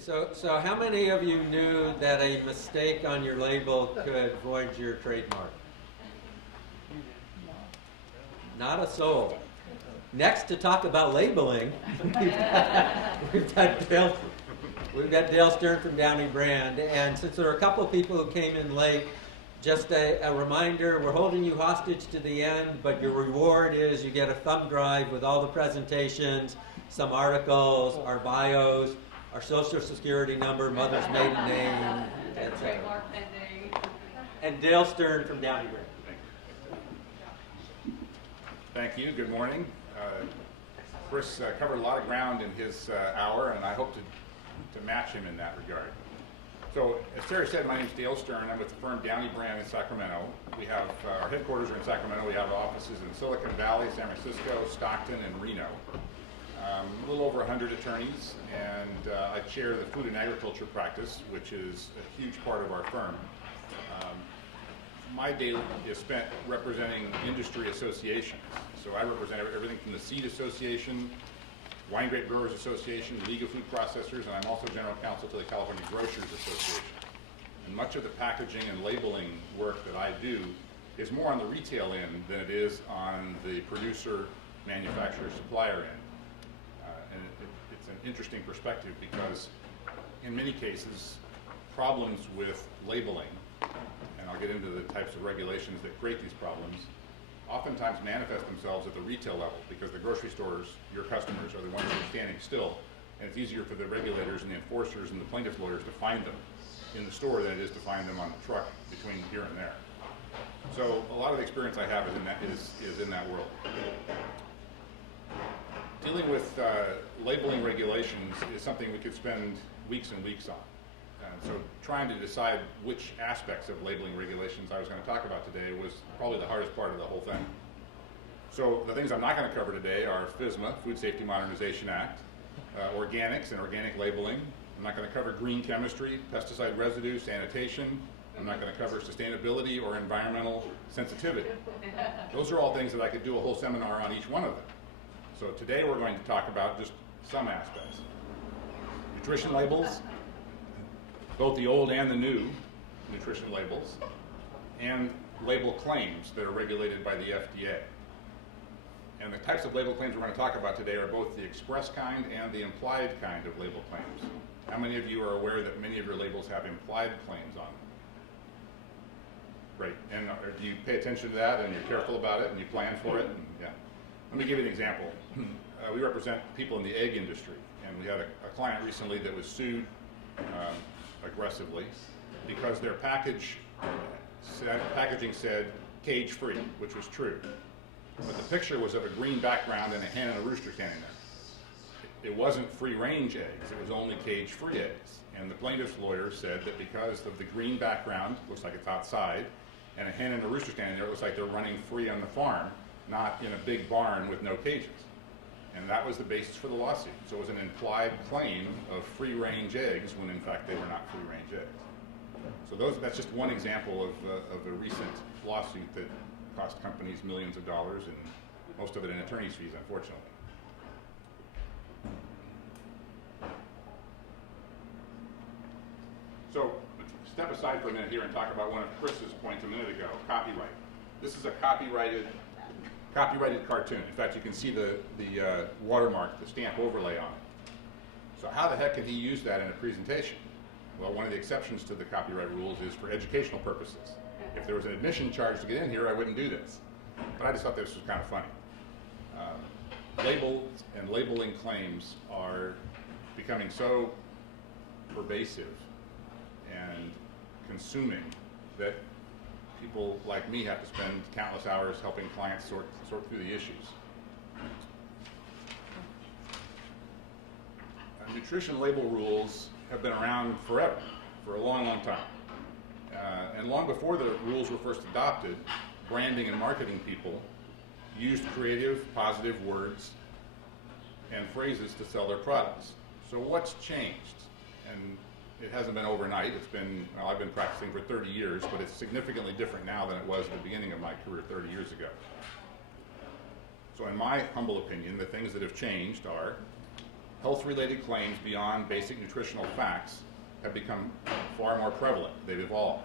So how many of you knew that a mistake on your label could void your trademark? Not a soul. Next, to talk about labeling, we've got Dale Stern from Downey Brand. And since there are a couple of people who came in late, just a reminder, we're holding you hostage to the end, but your reward is you get a thumb drive with all the presentations, some articles, our bios, our social security number, mother's maiden name, etc. And Dale Stern from Downey Brand. Thank you. Good morning. Chris covered a lot of ground in his hour, and I hope to match him in that regard. So, as Terry said, my name is Dale Stern. I'm with the firm Downey Brand in Sacramento. We have our headquarters are in Sacramento. We have offices in Silicon Valley, San Francisco, Stockton, and Reno. A little over 100 attorneys, and I chair the food and agriculture practice, which is a huge part of our firm. My day is spent representing industry associations. So I represent everything from the Seed Association, Wine Grape Growers Association, League of Food Processors, and I'm also general counsel to the California Grocers Association. And much of the packaging and labeling work that I do is more on the retail end than it is on the producer, manufacturer, supplier end. And it's an interesting perspective because in many cases, problems with labeling, and I'll get into the types of regulations that create these problems, oftentimes manifest themselves at the retail level because the grocery stores, your customers, are the ones that are standing still, and it's easier for the regulators and the enforcers and the plaintiff's lawyers to find them in the store than it is to find them on the truck between here and there. So a lot of the experience I have is in that world. Dealing with labeling regulations is something we could spend weeks and weeks on. So trying to decide which aspects of labeling regulations I was going to talk about today was probably the hardest part of the whole thing. So the things I'm not going to cover today are FSMA, Food Safety Modernization Act, organics and organic labeling. I'm not going to cover green chemistry, pesticide residue, sanitation. I'm not going to cover sustainability or environmental sensitivity. Those are all things that I could do a whole seminar on each one of them. So today we're going to talk about just some aspects. Nutrition labels, both the old and the new nutrition labels, and label claims that are regulated by the FDA. And the types of label claims we're going to talk about today are both the express kind and the implied kind of label claims. How many of you are aware that many of your labels have implied claims on them? Great. And do you pay attention to that and you're careful about it and you plan for it? And, yeah. Let me give you an example. We represent people in the egg industry, and we had a client recently that was sued aggressively because their packaging said cage-free, which was true. But the picture was of a green background and a hen and a rooster standing there. It wasn't free-range eggs, it was only cage-free eggs. And the plaintiff's lawyer said that because of the green background, looks like it's outside, and a hen and a rooster standing there, it looks like they're running free on the farm, not in a big barn with no cages. And that was the basis for the lawsuit. So it was an implied claim of free-range eggs when in fact they were not free-range eggs. So that's just one example of a recent lawsuit that cost companies millions of dollars, and most of it in attorney's fees, unfortunately. So step aside for a minute here and talk about one of Chris's points a minute ago, copyright. This is a copyrighted cartoon. In fact, you can see the watermark, the stamp overlay on it. So how the heck can he use that in a presentation? Well, one of the exceptions to the copyright rules is for educational purposes. If there was an admission charge to get in here, I wouldn't do this. But I just thought this was kind of funny. Labels and labeling claims are becoming so pervasive and consuming that people like me have to spend countless hours helping clients sort through the issues. Nutrition label rules have been around forever, for a long, long time. And long before the rules were first adopted, branding and marketing people used creative, positive words and phrases to sell their products. So what's changed? And it hasn't been overnight. It's been, well, I've been practicing for 30 years, but it's significantly different now than it was at the beginning of my career 30 years ago. So in my humble opinion, the things that have changed are health-related claims beyond basic nutritional facts have become far more prevalent. They've evolved.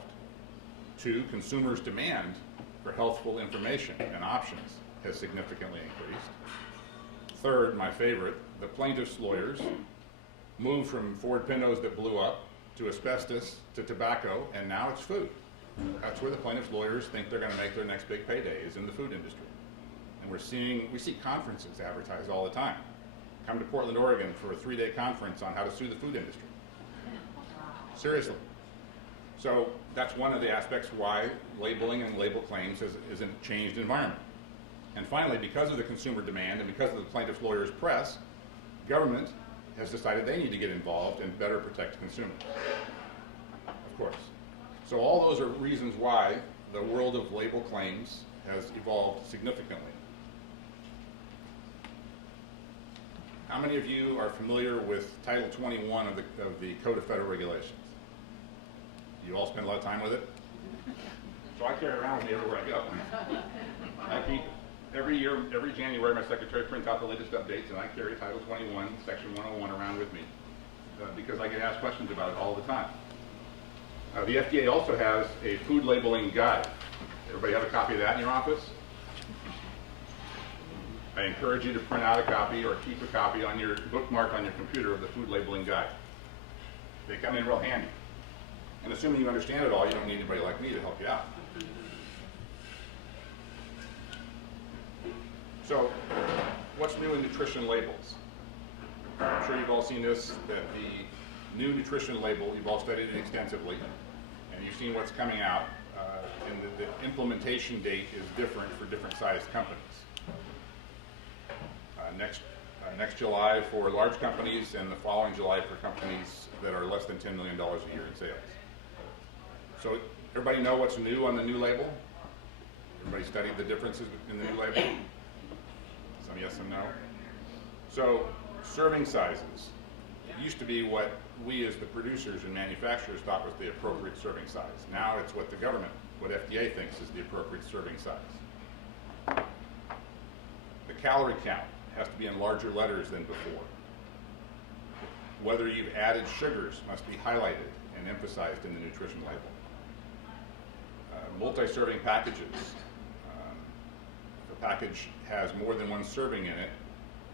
2, consumers' demand for healthful information and options has significantly increased. 3rd, my favorite, the plaintiffs' lawyers moved from Ford Pintos that blew up to asbestos to tobacco, and now it's food. That's where the plaintiffs' lawyers think they're going to make their next big payday, is in the food industry. And we see conferences advertised all the time. Come to Portland, Oregon for a 3-day conference on how to sue the food industry. Seriously. So that's one of the aspects why labeling and label claims is a changed environment. And finally, because of the consumer demand and because of the plaintiffs' lawyers' press, government has decided they need to get involved and better protect consumers. Of course. So all those are reasons why the world of label claims has evolved significantly. How many of you are familiar with Title 21 of the Code of Federal Regulations? You all spend a lot of time with it? So I carry it around with me everywhere I go. I keep every year, every January, my secretary prints out the latest updates, and I carry Title 21, Section 101 around with me because I get asked questions about it all the time. The FDA also has a food labeling guide. Everybody have a copy of that in your office? I encourage you to print out a copy or keep a copy on your bookmark on your computer of the food labeling guide. They come in real handy. And assuming you understand it all, you don't need anybody like me to help you out. So, what's new in nutrition labels? I'm sure you've all seen this, that the new nutrition label, you've all studied it extensively, and you've seen what's coming out, and the implementation date is different for different sized companies. Next July for large companies, and the following July for companies that are less than $10 million a year in sales. So everybody know what's new on the new label? Everybody studied the differences in the new label? Some yes, some no. So serving sizes. It used to be what we as the producers and manufacturers thought was the appropriate serving size. Now it's what the government, what FDA thinks is the appropriate serving size. The calorie count has to be in larger letters than before. Whether you've added sugars must be highlighted and emphasized in the nutrition label. Multi-serving packages. If a package has more than one serving in it,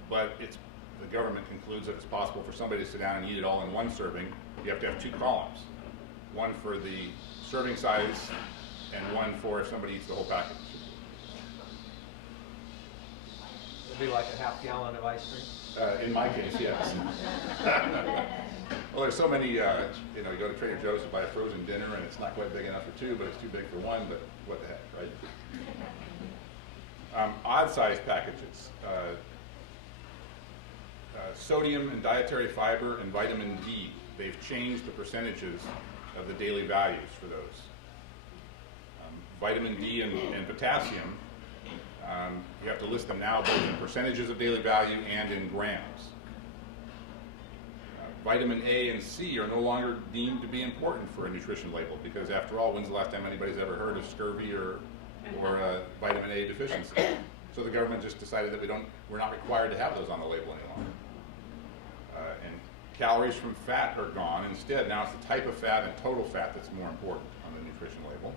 but the government concludes that it's possible for somebody to sit down and eat it all in one serving, you have to have 2 columns. One for the serving size and one for if somebody eats the whole package. It'll be like a half gallon of ice cream? In my case, yes. Well, there's so many, you go to Trader Joe's to buy a frozen dinner and it's not quite big enough for 2, but it's too big for 1, but what the heck, right? Odd-sized packages. Sodium and dietary fiber and vitamin D, they've changed the percentages of the daily values for those. Vitamin D and potassium, you have to list them now both in percentages of daily value and in grams. Vitamin A and C are no longer deemed to be important for a nutrition label because after all, when's the last time anybody's ever heard of scurvy or vitamin A deficiency? So the government just decided that we're not required to have those on the label any longer. And calories from fat are gone. Instead, now it's the type of fat and total fat that's more important on the nutrition label.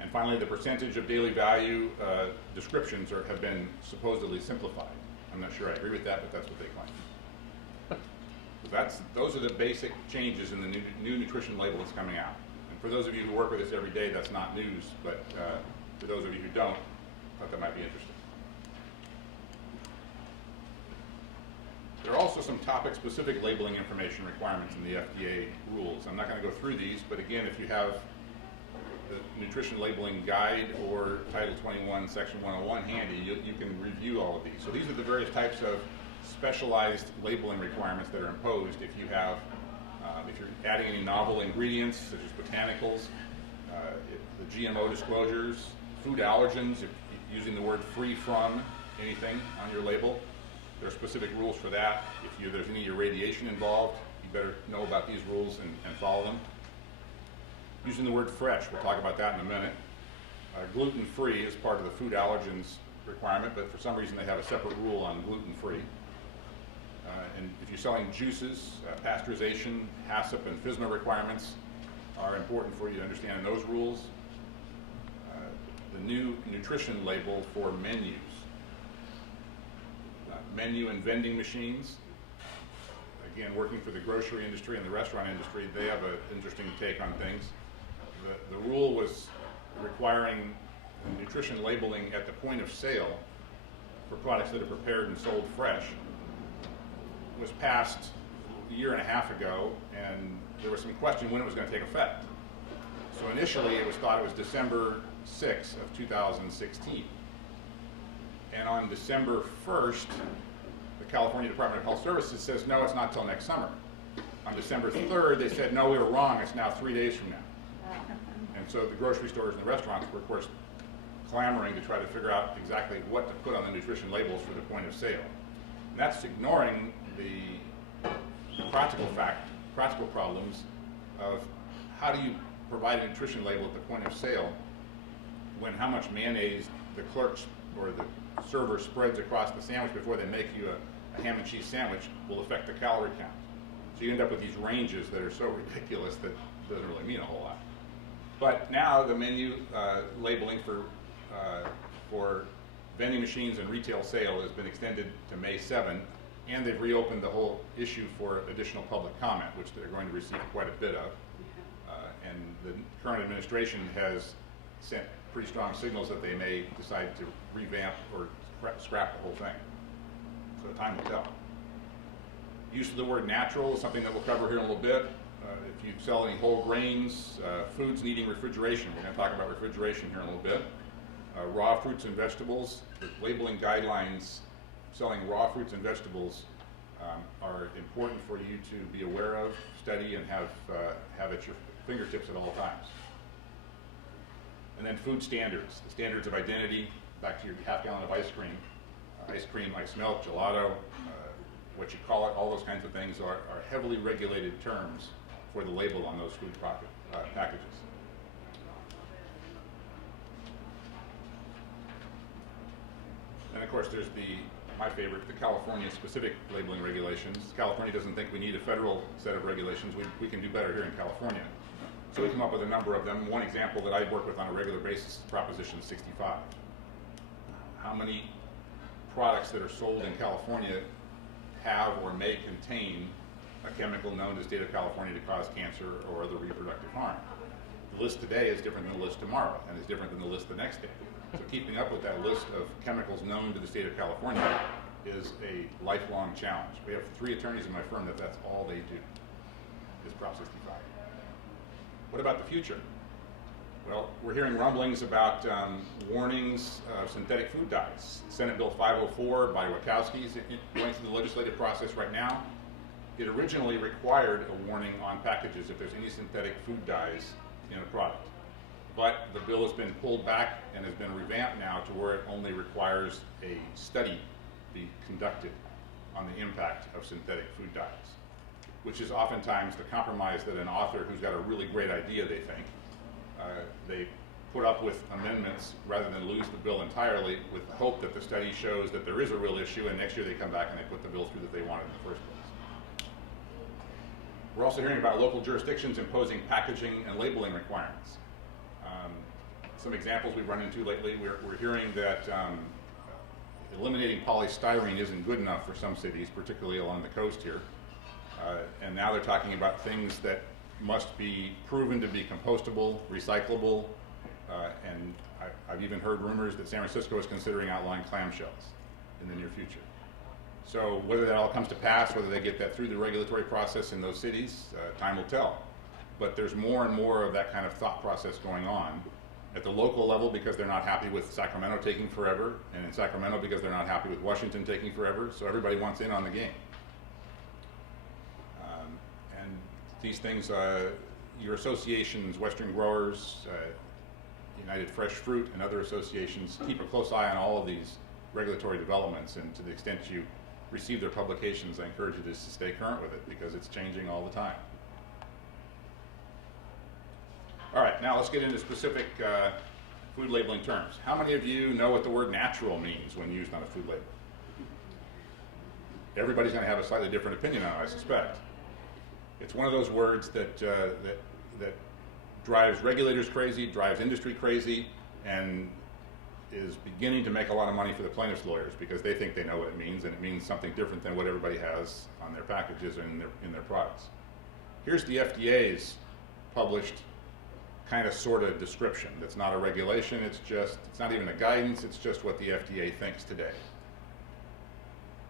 And finally, the percentage of daily value descriptions have been supposedly simplified. I'm not sure I agree with that, but that's what they claim. Those are the basic changes in the new nutrition label that's coming out. And for those of you who work with us every day, that's not news, but for those of you who don't, I thought that might be interesting. There are also some topic-specific labeling information requirements in the FDA rules. I'm not going to go through these, but again, if you have the nutrition labeling guide or Title 21, Section 101 handy, you can review all of these. So these are the various types of specialized labeling requirements that are imposed if you have, if you're adding any novel ingredients such as botanicals, the GMO disclosures, food allergens, if using the word free from anything on your label. There are specific rules for that. If there's any irradiation involved, you better know about these rules and follow them. Using the word fresh, we'll talk about that in a minute. Gluten-free is part of the food allergens requirement, but for some reason they have a separate rule on gluten-free. And if you're selling juices, pasteurization, HACCP, and FSMA requirements are important for you to understand those rules. The new nutrition label for menus. Menu and vending machines. Again, working for the grocery industry and the restaurant industry, they have an interesting take on things. The rule was requiring nutrition labeling at the point of sale for products that are prepared and sold fresh. Was passed a year and a half ago, and there was some question when it was going to take effect. So initially it was thought it was December 6th of 2016. And on December 1st, the California Department of Health Services says, no, it's not till next summer. On December 3rd, they said, no, we were wrong, it's now 3 days from now. And so the grocery stores and the restaurants were, of course, clamoring to try to figure out exactly what to put on the nutrition labels for the point of sale. And that's ignoring the practical problems of how do you provide a nutrition label at the point of sale when how much mayonnaise the clerks or the server spreads across the sandwich before they make you a ham and cheese sandwich will affect the calorie count. So you end up with these ranges that are so ridiculous that it doesn't really mean a whole lot. But now the menu labeling for vending machines and retail sale has been extended to May 7, and they've reopened the whole issue for additional public comment, which they're going to receive quite a bit of. And the current administration has sent pretty strong signals that they may decide to revamp or scrap the whole thing. So time will tell. Use of the word natural is something that we'll cover here in a little bit. If you sell any whole grains, foods needing refrigeration, we're going to talk about refrigeration here in a little bit. Raw fruits and vegetables, the labeling guidelines selling raw fruits and vegetables are important for you to be aware of, study, and have at your fingertips at all times. And then food standards, the standards of identity, back to your half gallon of ice cream, ice milk, gelato, what you call it, all those kinds of things are heavily regulated terms for the label on those food packages. And of course there's my favorite, the California specific labeling regulations. California doesn't think we need a federal set of regulations. We can do better here in California. So we come up with a number of them. One example that I work with on a regular basis is Proposition 65. How many products that are sold in California have or may contain a chemical known to the state of California to cause cancer or other reproductive harm? The list today is different than the list tomorrow, and is different than the list the next day. So keeping up with that list of chemicals known to the state of California is a lifelong challenge. We have 3 attorneys in my firm that's all they do, is Prop 65. What about the future? Well, we're hearing rumblings about warnings of synthetic food dyes. Senate Bill 504 by Wachowski is going through the legislative process right now. It originally required a warning on packages if there's any synthetic food dyes in a product. But the bill has been pulled back and has been revamped now to where it only requires a study be conducted on the impact of synthetic food dyes, which is oftentimes the compromise that an author who's got a really great idea, they think, they put up with amendments rather than lose the bill entirely with the hope that the study shows that there is a real issue, and next year they come back and they put the bill through that they wanted in the first place. We're also hearing about local jurisdictions imposing packaging and labeling requirements. Some examples we've run into lately, we're hearing that eliminating polystyrene isn't good enough for some cities, particularly along the coast here. And now they're talking about things that must be proven to be compostable, recyclable, and I've even heard rumors that San Francisco is considering outlawing clamshells in the near future. So whether that all comes to pass, whether they get that through the regulatory process in those cities, time will tell. But there's more and more of that kind of thought process going on at the local level because they're not happy with Sacramento taking forever, and in Sacramento because they're not happy with Washington taking forever, so everybody wants in on the game. And these things, your associations, Western Growers, United Fresh Fruit, and other associations keep a close eye on all of these regulatory developments, and to the extent you receive their publications, I encourage you to stay current with it because it's changing all the time. All right, now let's get into specific food labeling terms. How many of you know what the word natural means when used on a food label? everybody's going to have a slightly different opinion on it, I suspect. It's one of those words that drives regulators crazy, drives industry crazy, and is beginning to make a lot of money for the plaintiffs' lawyers because they think they know what it means, and it means something different than what everybody has on their packages and in their products. Here's the FDA's published kind of sort of description. That's not a regulation, it's not even a guidance, it's just what the FDA thinks today.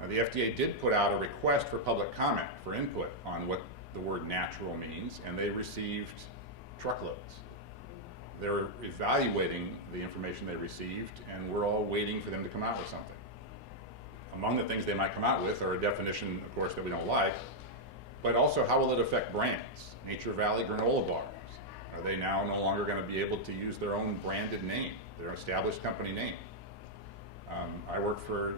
Now, the FDA did put out a request for public comment, for input on what the word natural means, and they received truckloads. They're evaluating the information they received, and we're all waiting for them to come out with something. Among the things they might come out with are a definition, of course, that we don't like, but also how will it affect brands? Nature Valley granola bars. Are they now no longer going to be able to use their own branded name, their established company name? I work for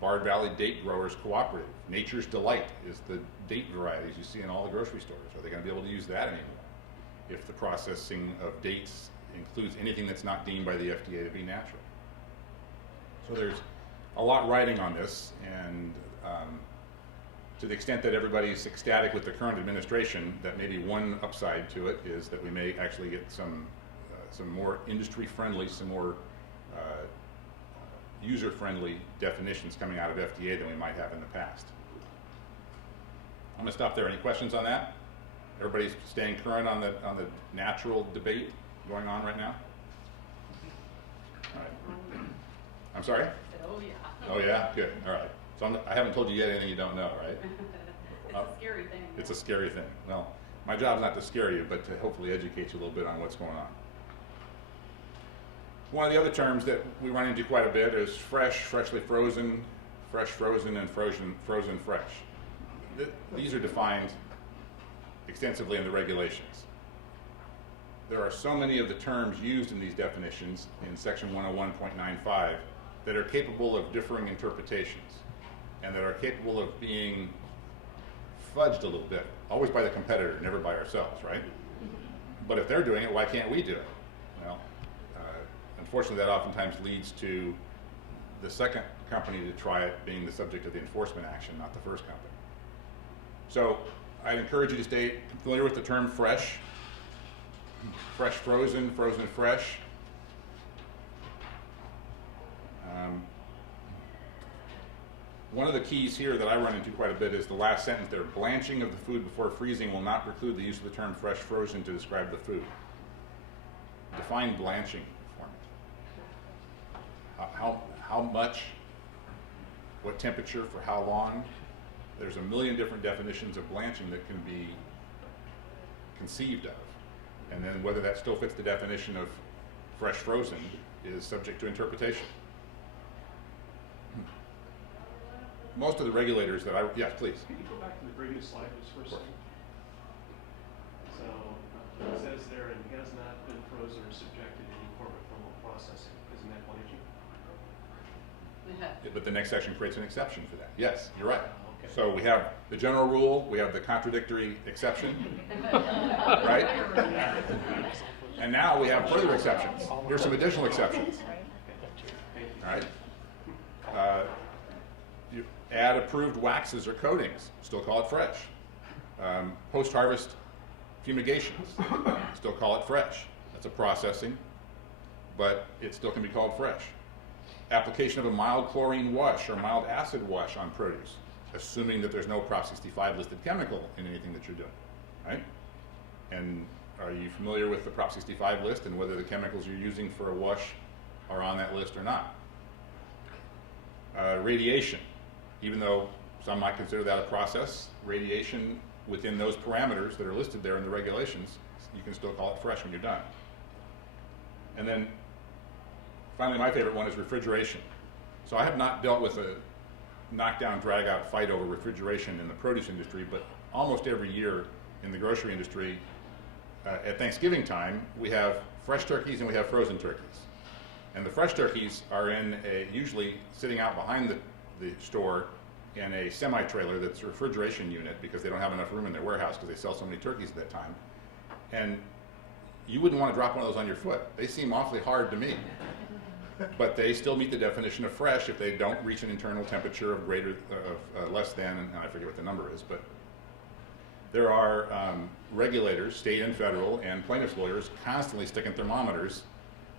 Bard Valley Date Growers Cooperative. Nature's Delight is the date varieties you see in all the grocery stores. Are they going to be able to use that anymore if the processing of dates includes anything that's not deemed by the FDA to be natural? So there's a lot riding on this, and to the extent that everybody's ecstatic with the current administration, that maybe one upside to it is that we may actually get some more industry-friendly, some more user-friendly definitions coming out of FDA than we might have in the past. I'm going to stop there. Any questions on that? Everybody's staying current on the natural debate going on right now? All right. I'm sorry? Oh, yeah. Oh, yeah? Good. All right. So I haven't told you yet anything you don't know, right? It's a scary thing. It's a scary thing. Well, my job's not to scare you, but to hopefully educate you a little bit on what's going on. One of the other terms that we run into quite a bit is fresh, freshly frozen, fresh frozen, and frozen fresh. These are defined extensively in the regulations. There are so many of the terms used in these definitions in section 101.95 that are capable of differing interpretations and that are capable of being fudged a little bit, always by the competitor, never by ourselves, right? But if they're doing it, why can't we do it? Well, unfortunately, that oftentimes leads to the second company to try it being the subject of the enforcement action, not the first company. So I'd encourage you to stay familiar with the term fresh, fresh frozen, frozen fresh. One of the keys here that I run into quite a bit is the last sentence there. Blanching of the food before freezing will not preclude the use of the term fresh frozen to describe the food. Define blanching for me. How much, what temperature, for how long? There's a million different definitions of blanching that can be conceived of. And then whether that still fits the definition of fresh frozen is subject to interpretation. Most of the regulators that yes, please. Can you go back to the previous slide just for a second? So it says there, and has not been frozen or subjected to any form of thermal processing. Isn't that blanching? But the next section creates an exception for that. Yes, you're right. Okay. So we have the general rule, we have the contradictory exception, right? And now we have further exceptions. Here's some additional exceptions. All right. You add approved waxes or coatings, still call it fresh. Post-harvest fumigations, still call it fresh. That's a processing, but it still can be called fresh. Application of a mild chlorine wash or mild acid wash on produce, assuming that there's no Prop 65 listed chemical in anything that you're doing, right? And are you familiar with the Prop 65 list and whether the chemicals you're using for a wash are on that list or not? Radiation, even though some might consider that a process, radiation within those parameters that are listed there in the regulations, you can still call it fresh when you're done. And then finally, my favorite one is refrigeration. So I have not dealt with a knockdown, drag-out fight over refrigeration in the produce industry, but almost every year in the grocery industry, at Thanksgiving time, we have fresh turkeys and we have frozen turkeys. And the fresh turkeys are usually sitting out behind the store in a semi-trailer that's a refrigeration unit because they don't have enough room in their warehouse because they sell so many turkeys at that time. And you wouldn't want to drop one of those on your foot. They seem awfully hard to me. but they still meet the definition of fresh if they don't reach an internal temperature of less than, and I forget what the number is, but there are regulators, state and federal, and plaintiffs' lawyers constantly sticking thermometers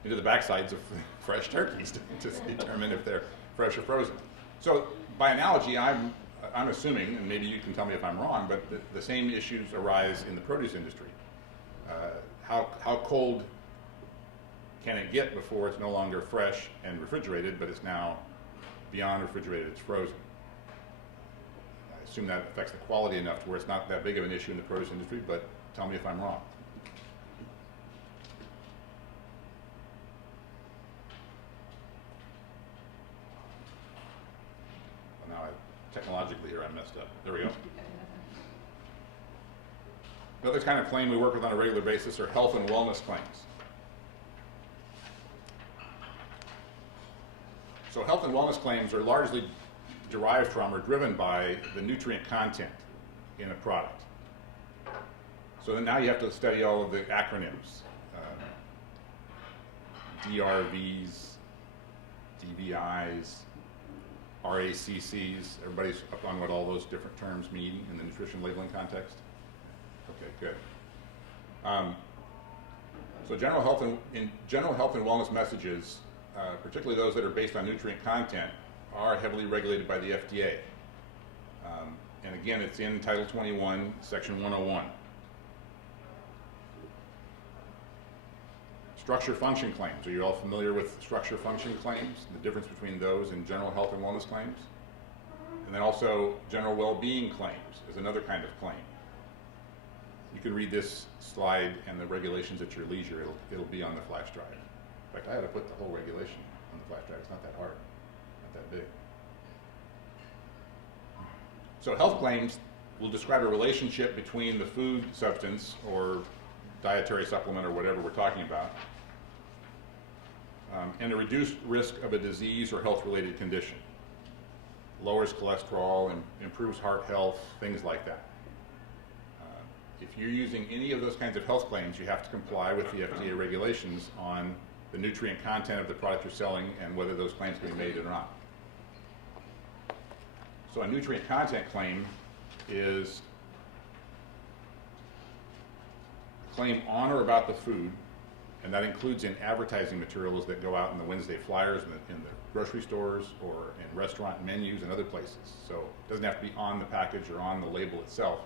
into the backsides of fresh turkeys to determine if they're fresh or frozen. So by analogy, I'm assuming, and maybe you can tell me if I'm wrong, but the same issues arise in the produce industry. How cold can it get before it's no longer fresh and refrigerated, but it's now beyond refrigerated, it's frozen? I assume that affects the quality enough to where it's not that big of an issue in the produce industry, but tell me if I'm wrong. Well, now, technologically here, I messed up. There we go. Another kind of claim we work with on a regular basis are health and wellness claims. So health and wellness claims are largely derived from or driven by the nutrient content in a product. So then now you have to study all of the acronyms, DRVs, DVIs, RACCs. Everybody's up on what all those different terms mean in the nutrition labeling context? Okay, good. So general health and wellness messages, particularly those that are based on nutrient content, are heavily regulated by the FDA. And again, it's in Title 21, Section 101. Structure function claims. Are you all familiar with structure function claims? The difference between those and general health and wellness claims? And then also general well-being claims is another kind of claim. You can read this slide and the regulations at your leisure. It'll be on the flash drive. In fact, I had to put the whole regulation on the flash drive. It's not that hard, not that big. So health claims will describe a relationship between the food substance or dietary supplement or whatever we're talking about and a reduced risk of a disease or health-related condition. Lowers cholesterol and improves heart health, things like that. If you're using any of those kinds of health claims, you have to comply with the FDA regulations on the nutrient content of the product you're selling and whether those claims can be made or not. So a nutrient content claim is a claim on or about the food, and that includes in advertising materials that go out in the Wednesday flyers in the grocery stores or in restaurant menus and other places. So it doesn't have to be on the package or on the label itself,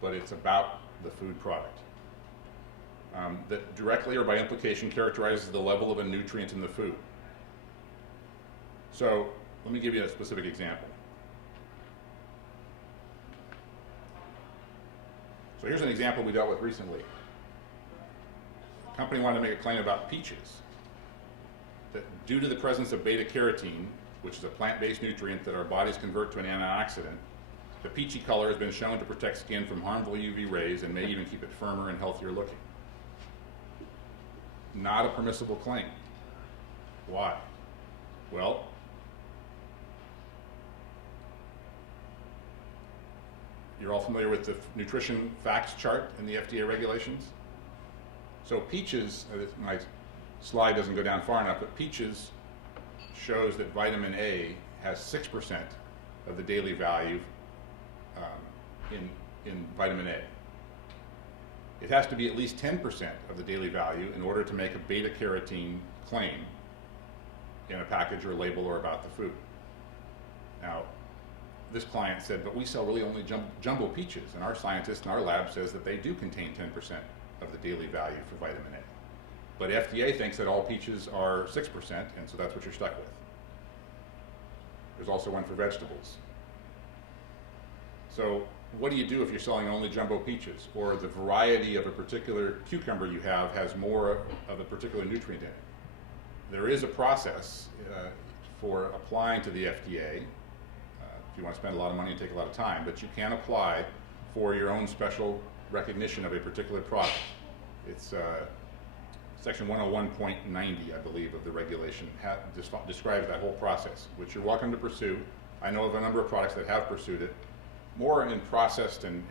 but it's about the food product. That directly or by implication characterizes the level of a nutrient in the food. So let me give you a specific example. So here's an example we dealt with recently. A company wanted to make a claim about peaches, that due to the presence of beta-carotene, which is a plant-based nutrient that our bodies convert to an antioxidant, the peachy color has been shown to protect skin from harmful UV rays and may even keep it firmer and healthier looking. Not a permissible claim. Why? Well, you're all familiar with the nutrition facts chart in the FDA regulations? So peaches, my slide doesn't go down far enough, but peaches shows that vitamin A has 6% of the daily value in vitamin A. It has to be at least 10% of the daily value in order to make a beta-carotene claim in a package or label or about the food. Now, this client said, but we sell really only jumbo peaches, and our scientist in our lab says that they do contain 10% of the daily value for vitamin A. But FDA thinks that all peaches are 6%, and so that's what you're stuck with. There's also one for vegetables. So what do you do if you're selling only jumbo peaches, or the variety of a particular cucumber you have has more of a particular nutrient in it? There is a process for applying to the FDA. If you want to spend a lot of money and take a lot of time, but you can apply for your own special recognition of a particular product. It's Section 101.90, I believe, of the regulation describes that whole process, which you're welcome to pursue. I know of a number of products that have pursued it, more in processed and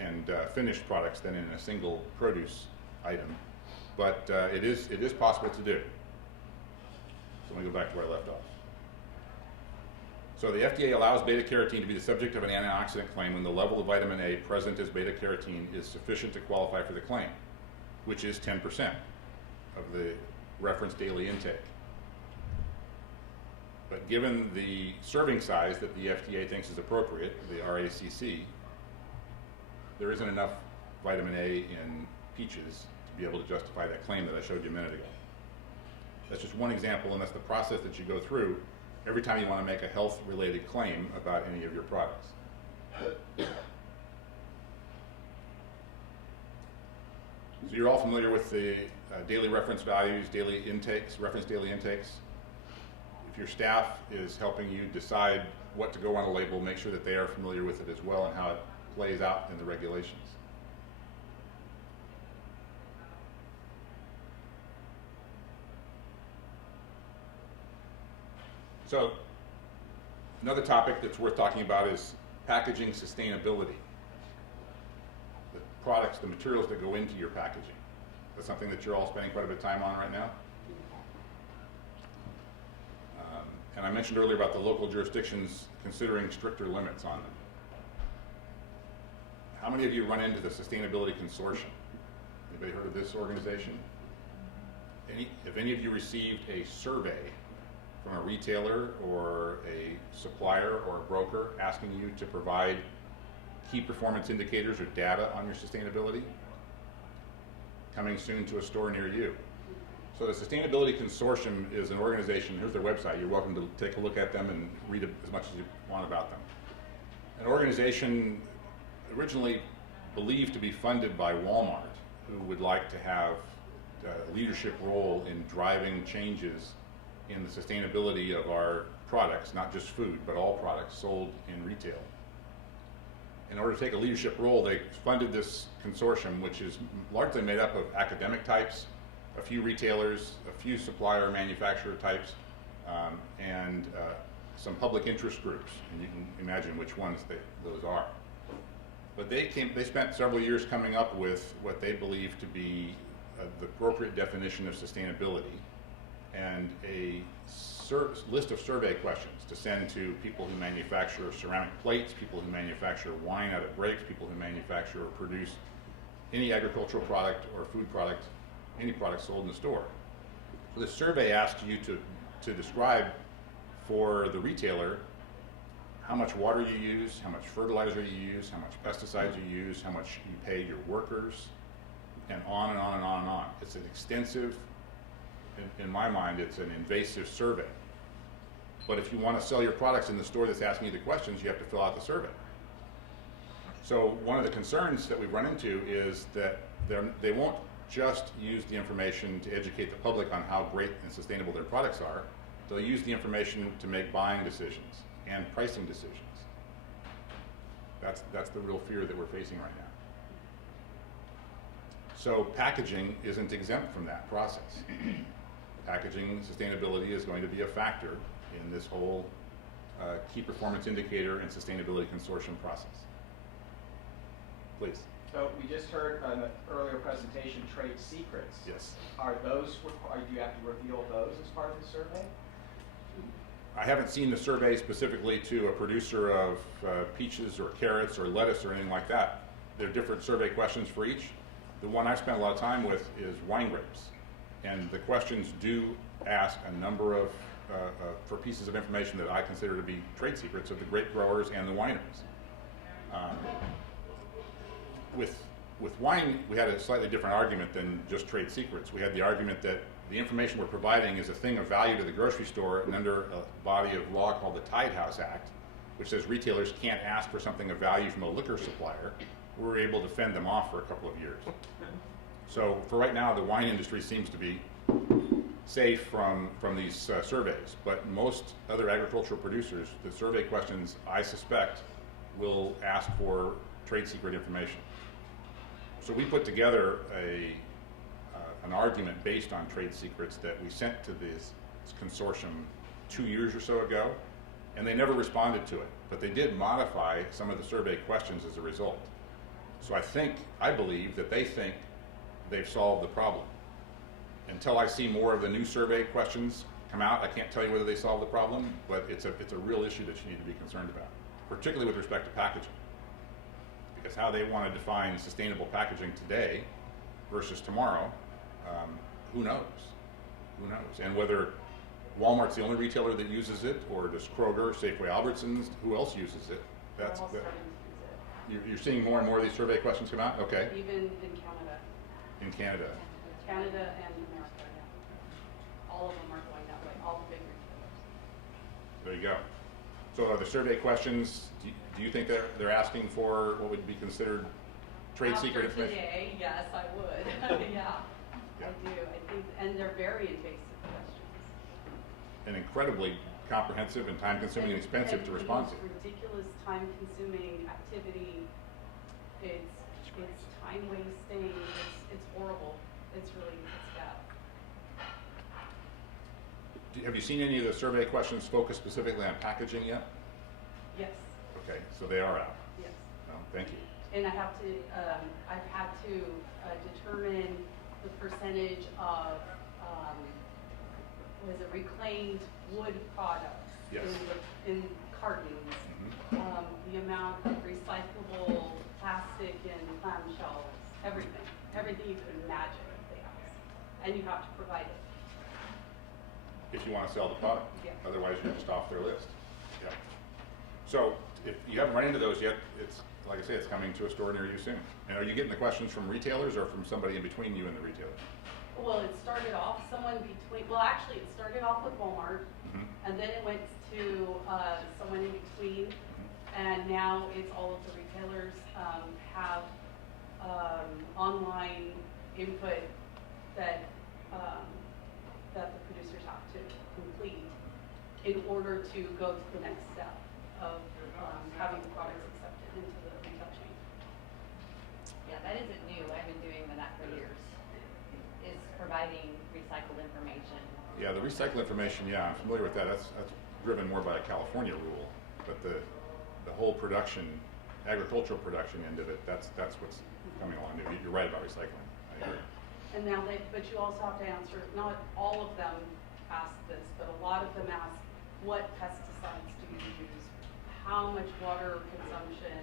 finished products than in a single produce item, but it is possible to do. So let me go back to where I left off. So the FDA allows beta-carotene to be the subject of an antioxidant claim when the level of vitamin A present as beta-carotene is sufficient to qualify for the claim, which is 10% of the reference daily intake. But given the serving size that the FDA thinks is appropriate, the RACC, there isn't enough vitamin A in peaches to be able to justify that claim that I showed you a minute ago. That's just one example, and that's the process that you go through every time you want to make a health-related claim about any of your products. So you're all familiar with the daily reference values, daily intakes, reference daily intakes. If your staff is helping you decide what to go on a label, make sure that they are familiar with it as well and how it plays out in the regulations. So another topic that's worth talking about is packaging sustainability. The products, the materials that go into your packaging. That's something that you're all spending quite a bit of time on right now. And I mentioned earlier about the local jurisdictions considering stricter limits on them. How many of you run into the Sustainability Consortium? Anybody heard of this organization? Have any of you received a survey from a retailer or a supplier or a broker asking you to provide key performance indicators or data on your sustainability? Coming soon to a store near you. So the Sustainability Consortium is an organization. Here's their website. You're welcome to take a look at them and read as much as you want about them. An organization originally believed to be funded by Walmart, who would like to have a leadership role in driving changes in the sustainability of our products, not just food, but all products sold in retail. In order to take a leadership role, they funded this consortium, which is largely made up of academic types, a few retailers, a few supplier manufacturer types, and some public interest groups, and you can imagine which ones those are. But they spent several years coming up with what they believe to be the appropriate definition of sustainability and a list of survey questions to send to people who manufacture ceramic plates, people who manufacture wine out of grapes, people who manufacture or produce any agricultural product or food product, any product sold in the store. So this survey asks you to describe for the retailer how much water you use, how much fertilizer you use, how much pesticides you use, how much you pay your workers, and on and on and on and on. It's an extensive, in my mind, it's an invasive survey. But if you want to sell your products in the store that's asking you the questions, you have to fill out the survey. So one of the concerns that we've run into is that they won't just use the information to educate the public on how great and sustainable their products are. They'll use the information to make buying decisions and pricing decisions. That's the real fear that we're facing right now. So packaging isn't exempt from that process. Packaging sustainability is going to be a factor in this whole key performance indicator and sustainability consortium process. Please. So we just heard on the earlier presentation, trade secrets. Yes. Are those required? Do you have to reveal those as part of the survey? I haven't seen the survey specifically to a producer of peaches or carrots or lettuce or anything like that. There are different survey questions for each. The one I spent a lot of time with is wine grapes. And the questions do ask a number of, for pieces of information that I consider to be trade secrets of the grape growers and the wineries. With wine, we had a slightly different argument than just trade secrets. We had the argument that the information we're providing is a thing of value to the grocery store, and under a body of law called the Tide House Act, which says retailers can't ask for something of value from a liquor supplier, we were able to fend them off for a couple of years. So for right now, the wine industry seems to be safe from these surveys, but most other agricultural producers, the survey questions, I suspect, will ask for trade secret information. So we put together an argument based on trade secrets that we sent to this consortium 2 years or so ago, and they never responded to it, but they did modify some of the survey questions as a result. So I believe that they think they've solved the problem. Until I see more of the new survey questions come out. I can't tell you whether they solve the problem, but it's a real issue that you need to be concerned about, particularly with respect to packaging. Because how they want to define sustainable packaging today versus tomorrow, who knows? Who knows? And whether Walmart's the only retailer that uses it, or does Kroger, Safeway, Albertsons, who else uses it? We're all starting to use You're seeing more and more of these survey questions come out? Okay. it. Even in Canada. In Canada. Canada and America, yeah. All of them are going that way, all the big retailers. There you go. So are the survey questions, do you think they're asking for what would be considered trade secret After information? today, yes, I would. Yeah, Yeah. I do. I think, and they're very invasive questions. And incredibly comprehensive and time-consuming and expensive to respond to. It's ridiculous, time-consuming activity. It's time wasting. It's horrible. It's bad. Have you seen any of the survey questions focused specifically on packaging yet? Yes, Okay, so they are out. yes. No, thank you. And I've had to determine the percentage of, reclaimed wood products Yes. in cartons, the amount of recyclable plastic in clamshells, everything you could imagine they ask, and you have to provide it. If you want to sell the product. Yeah. Otherwise, you're just off their list. Yeah. So if you haven't run into those yet, it's, like I say, it's coming to a store near you soon. And are you getting the questions from retailers or from somebody in between you and the retailer? Well, it started off it started off with Walmart, and then it went to someone in between, and now it's all of the retailers have online input that the producers have to complete in order to go to the next step of having the products accepted into the retail chain. Yeah, that isn't new. I've been doing that for years, is providing recycled information. Yeah, the recycle information, yeah, I'm familiar with that. That's driven more by a California rule. But the whole production, agricultural production end of it, that's what's coming along new. You're right about recycling. I agree. And now but you also have to answer, not all of them ask this, but a lot of them ask, what pesticides do you use? How much water consumption?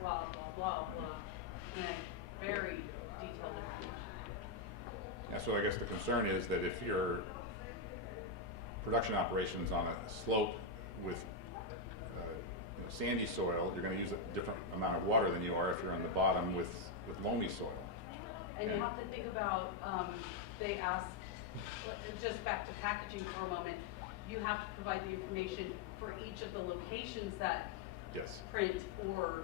Blah, blah, blah, blah. And very detailed information. Yeah, so I guess the concern is that if your production operations on a slope with sandy soil, you're going to use a different amount of water than you are if you're on the bottom with loamy soil. And you have to think about, they ask, just back to packaging for a moment, you have to provide the information for each of the locations that Yes. print or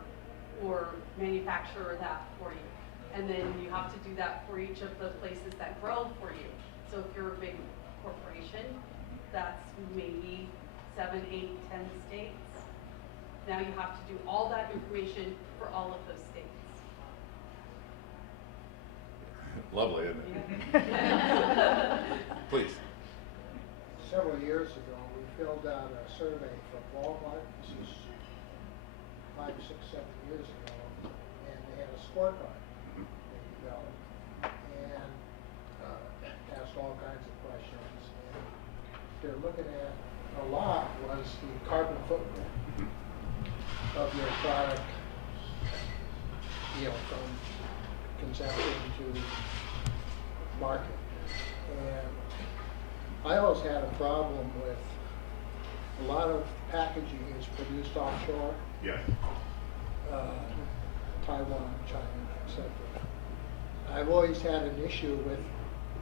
manufacture that for you. And then you have to do that for each of the places that grow for you. So if you're a big corporation, that's maybe 7, 8, 10 states. Now you have to do all that information for all of those states. Lovely, isn't it? Please. Several years ago, we filled out a survey for Walmart. This is 5, 6, 7 years ago, and they had a scorecard they developed, and asked all kinds of questions. And they're looking at a lot was the carbon footprint of your product, from conception to market. And I always had a problem with a lot of packaging is produced offshore, Yeah. Taiwan, China, etc. I've always had an issue with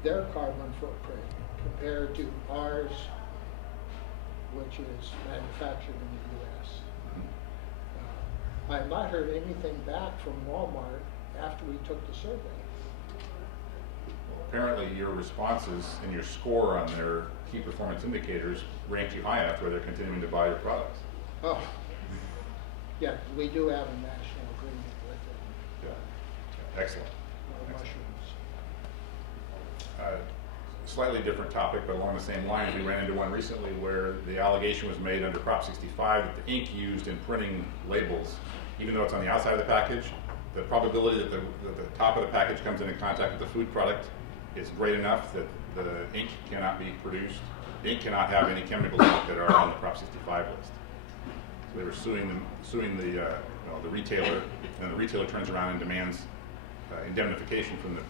their carbon footprint compared to ours, which is manufactured in the U.S. I've not heard anything back from Walmart after we took the survey. Apparently your responses and your score on their key performance indicators ranked you high enough where they're continuing to buy your products. Oh, yeah, we do have a national agreement with them, Yeah. Excellent. no mushrooms. Slightly different topic, but along the same lines, we ran into one recently where the allegation was made under Prop 65 that the ink used in printing labels, even though it's on the outside of the package, the probability that the top of the package comes into contact with the food product is great enough that the ink cannot be produced ink cannot have any chemicals in it that are on the Prop 65 list. So they were suing the retailer, and the retailer turns around and demands indemnification from the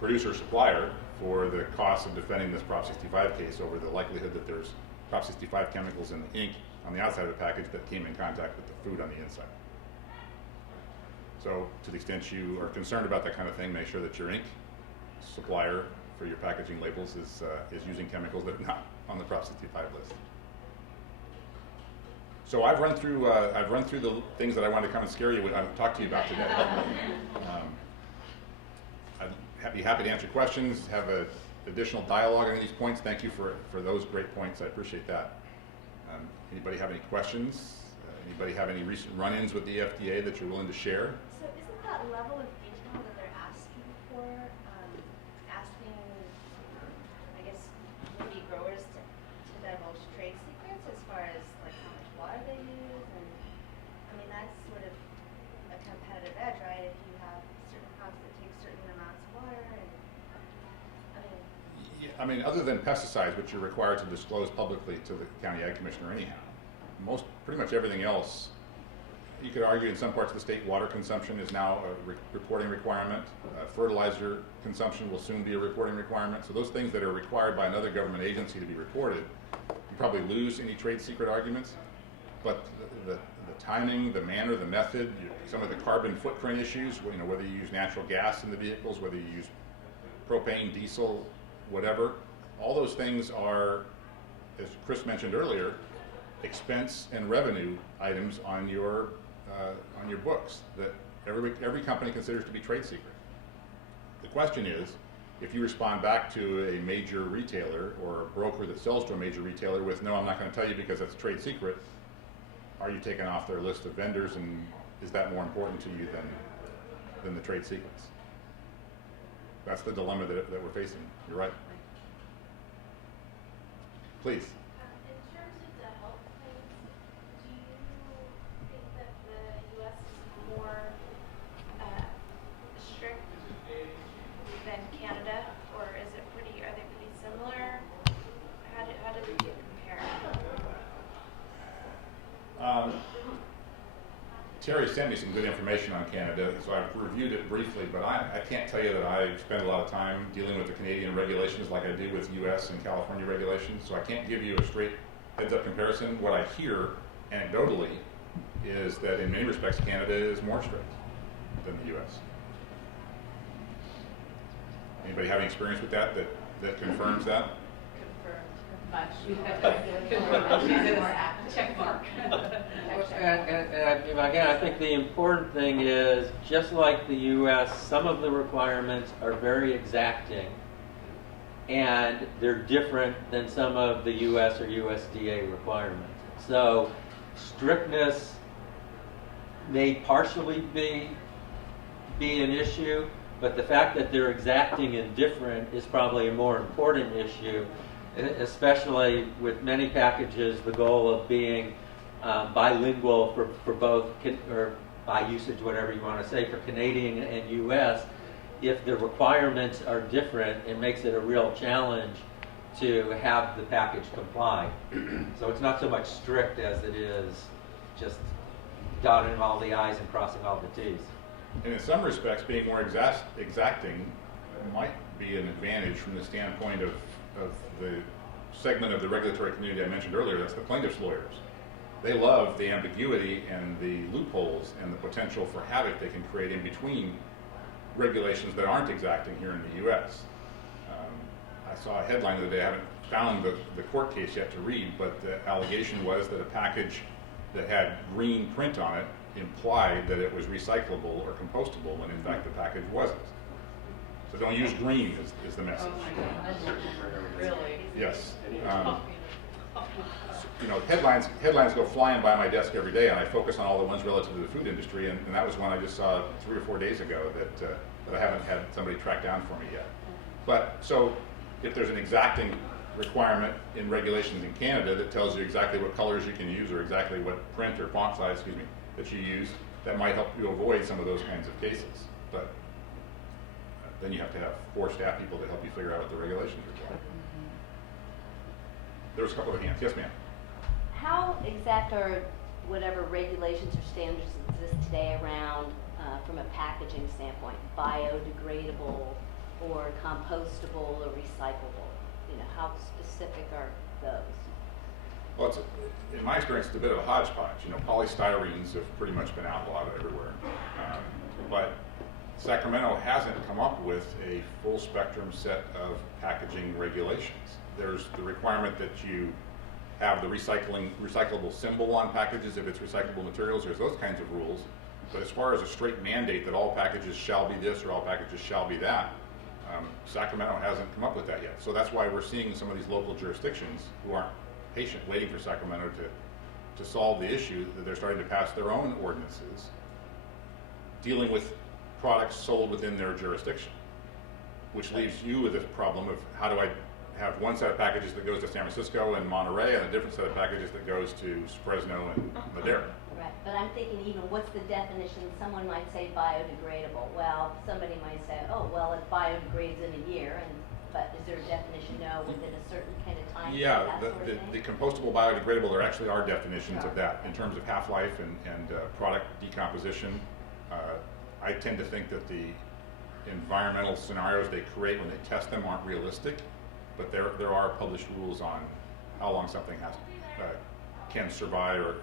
producer supplier for the cost of defending this Prop 65 case over the likelihood that there's Prop 65 chemicals in the ink on the outside of the package that came in contact with the food on the inside. So to the extent you are concerned about that kind of thing, make sure that your ink supplier for your packaging labels is using chemicals that are not on the Prop 65 list. So I've run through the things that I wanted to come and scare you with, talk to you about today. I'd be happy to answer questions, have additional dialogue on these points. Thank you for those great points. I appreciate that. Anybody have any questions? Anybody have any recent run-ins with the FDA that you're willing to share? So isn't that level of detail that they're asking for, asking, I guess, maybe growers to divulge trade secrets as far as like how much water they use? And I mean, that's sort of a competitive edge, right? If you have certain crops that take certain amounts of water, and I mean, other than pesticides, which you're required to disclose publicly to the county ag commissioner anyhow, pretty much everything else, you could argue in some parts of the state water consumption is now a reporting requirement. Fertilizer consumption will soon be a reporting requirement. So those things that are required by another government agency to be reported, you probably lose any trade secret arguments. But the timing, the manner, the method, some of the carbon footprint issues, whether you use natural gas in the vehicles, whether you use propane, diesel, whatever, all those things are, as Chris mentioned earlier, expense and revenue items on your books that every company considers to be trade secret. The question is, if you respond back to a major retailer or a broker that sells to a major retailer with, no, I'm not going to tell you because that's a trade secret, are you taken off their list of vendors, and is that more important to you than the trade secrets? That's the dilemma that we're facing. You're right. Please. in terms of the health claims, do you think that the U.S. is more strict than Canada, or are they pretty similar? How do the two compare? Terry sent me some good information on Canada, so I've reviewed it briefly, but I can't tell you that I spend a lot of time dealing with the Canadian regulations like I do with U.S. and California regulations, so I can't give you a straight heads-up comparison. What I hear anecdotally is that in many respects Canada is more strict than the U.S. Anybody have any experience with that confirms that? Check mark. And again, I think the important thing is, just like the U.S., some of the requirements are very exacting, and they're different than some of the U.S. or USDA requirements. So strictness may partially be an issue, but the fact that they're exacting and different is probably a more important issue, especially with many packages, the goal of being bilingual for both, or by usage, whatever you want to say, for Canadian and U.S. If the requirements are different, it makes it a real challenge to have the package comply. So it's not so much strict as it is just dotting all the I's and crossing all the T's. And in some respects, being more exacting might be an advantage from the standpoint of the segment of the regulatory community I mentioned earlier, that's the plaintiff's lawyers. They love the ambiguity and the loopholes and the potential for havoc they can create in between regulations that aren't exacting here in the U.S. I saw a headline the other day, I haven't found the court case yet to read, but the allegation was that a package that had green print on it implied that it was recyclable or compostable, when in fact the package wasn't. So don't use green is the message. Oh my gosh. Really? Yes. Headlines go flying by my desk every day, and I focus on all the ones relative to the food industry, and that was one I just saw 3 or 4 days ago that I haven't had somebody track down for me yet. But so if there's an exacting requirement in regulations in Canada that tells you exactly what colors you can use or exactly what print or font size, that you use, that might help you avoid some of those kinds of cases. But then you have to have 4 staff people to help you figure out what the regulations require. There was a couple of hands. Yes, ma'am. How exact are whatever regulations or standards exist today around, from a packaging standpoint, biodegradable or compostable or recyclable? You know, how specific are those? Well, in my experience, it's a bit of a hodgepodge. You know, polystyrenes have pretty much been outlawed everywhere. But Sacramento hasn't come up with a full spectrum set of packaging regulations. There's the requirement that you have the recyclable symbol on packages if it's recyclable materials. There's those kinds of rules. But as far as a straight mandate that all packages shall be this or all packages shall be that, Sacramento hasn't come up with that yet. So that's why we're seeing some of these local jurisdictions who aren't patient waiting for Sacramento to solve the issue, that they're starting to pass their own ordinances dealing with products sold within their jurisdiction, which leaves you with this problem of how do I have one set of packages that goes to San Francisco and Monterey and a different set of packages that goes to Fresno and Madera. Right, but I'm thinking even what's the definition? Someone might say biodegradable. Well, somebody might say, oh, well, it biodegrades in a year, but is there a definition? No, within a certain kind of time? Yeah, that sort of thing? the compostable biodegradable, there actually are definitions of that in terms of half-life and product decomposition. I tend to think that the environmental scenarios they create when they test them aren't realistic, but there are published rules on how long something can survive or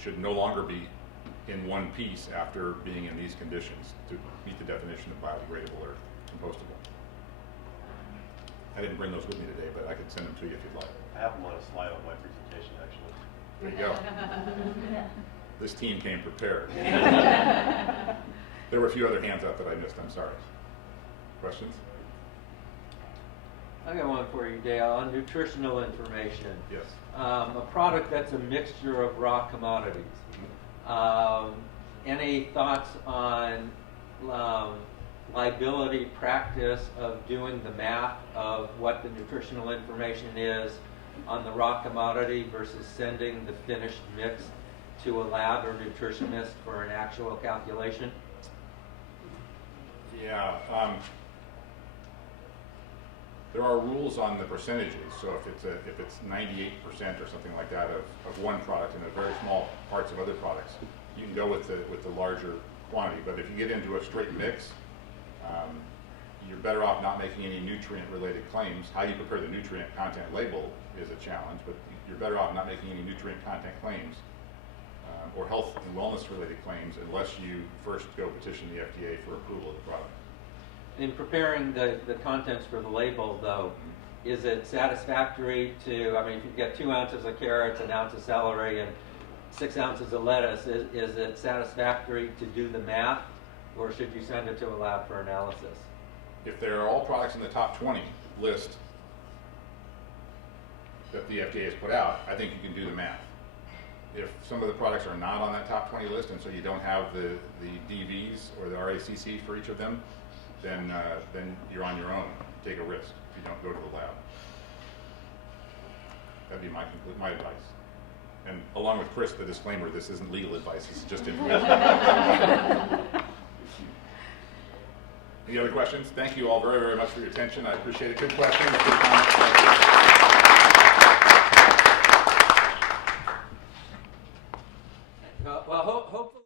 should no longer be in one piece after being in these conditions to meet the definition of biodegradable or compostable. I didn't bring those with me today, but I could send them to you if you'd like. I have them on a slide on my presentation, actually. There you go. This team came prepared. There were a few other hands up that I missed. I'm sorry. Questions? I got one for you, Dale, on nutritional information. Yes. A product that's a mixture of raw commodities. Any thoughts on liability practice of doing the math of what the nutritional information is on the raw commodity versus sending the finished mix to a lab or nutritionist for an actual calculation? Yeah. There are rules on the percentages. So if it's 98% or something like that of one product and a very small parts of other products, you can go with the larger quantity. But if you get into a straight mix, you're better off not making any nutrient-related claims. How you prepare the nutrient content label is a challenge, but you're better off not making any nutrient content claims or health and wellness-related claims unless you first go petition the FDA for approval of the product. In preparing the contents for the label, though, is it satisfactory to, I mean, if you've got 2 ounces of carrots, an ounce of celery, and 6 ounces of lettuce, is it satisfactory to do the math, or should you send it to a lab for analysis? If there are all products in the top 20 list that the FDA has put out, I think you can do the math. If some of the products are not on that top 20 list, and so you don't have the DVs or the RACC for each of them, then you're on your own. Take a risk if you don't go to the lab. That'd be my advice. And along with Chris, the disclaimer, this isn't legal advice, this is just information. Any other questions? Thank you all very, very much for your attention. I appreciate it. Good questions, good comments.